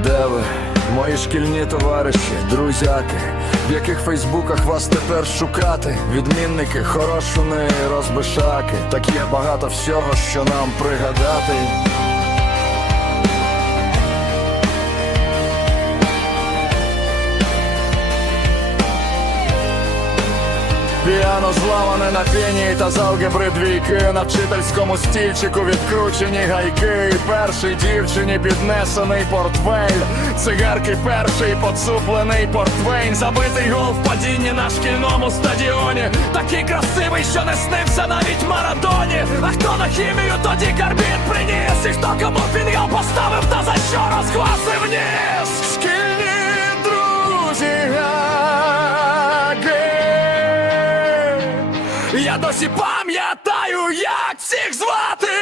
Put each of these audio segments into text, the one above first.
Де ви, мої шкільні товариші, друзяки, в яких фейсбуках вас тепер шукати? Відмінники, хорошуни, розбишаки. Так є багато всього, що нам пригадати. Піано зламане на піні та з алгебри двійки. На вчительському стільчику відкручені гайки. І перший дівчині піднесений портфель. Цигарки перший поцуплений портвейн. Забитий гол в падінні на шкільному стадіоні. Такий красивий, що не снився навіть Марадоні. А хто на хімію тоді карбід приніс. І хто кому фінгал поставив та за що розгласив я досі пам'ятаю, як всіх звати.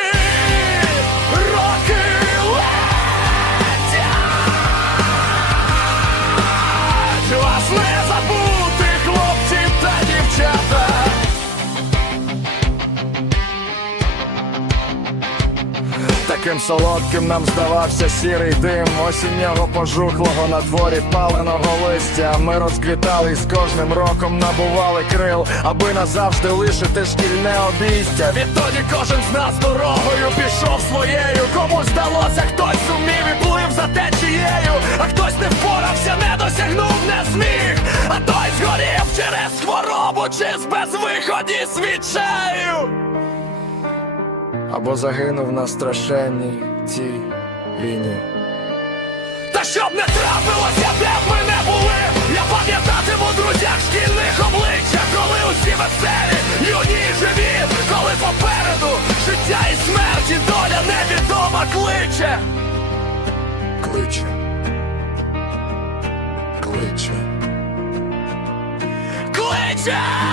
Таким солодким нам здавався сірий дим осіннього пожухлого на дворі паленого листя. Ми розквітали і з кожним роком набували крил, аби назавжди лишити шкільне обійстя. Відтоді кожен з нас дорогою пішов своєю. Комусь здалося, хтось сумів і плив за течією, а хтось не впорався, не досягнув, не зміг. А той згорів через хворобу чи з безвиході свічею або загинув на страшенній цій війні. Та щоб не трапилося, де б ми не були, я пам'ятатиму друзях шкільних обличчя, коли усі веселі, юні й живі, коли попереду життя і смерть, і доля невідома кличе. Кличе. Кличе. Кличе!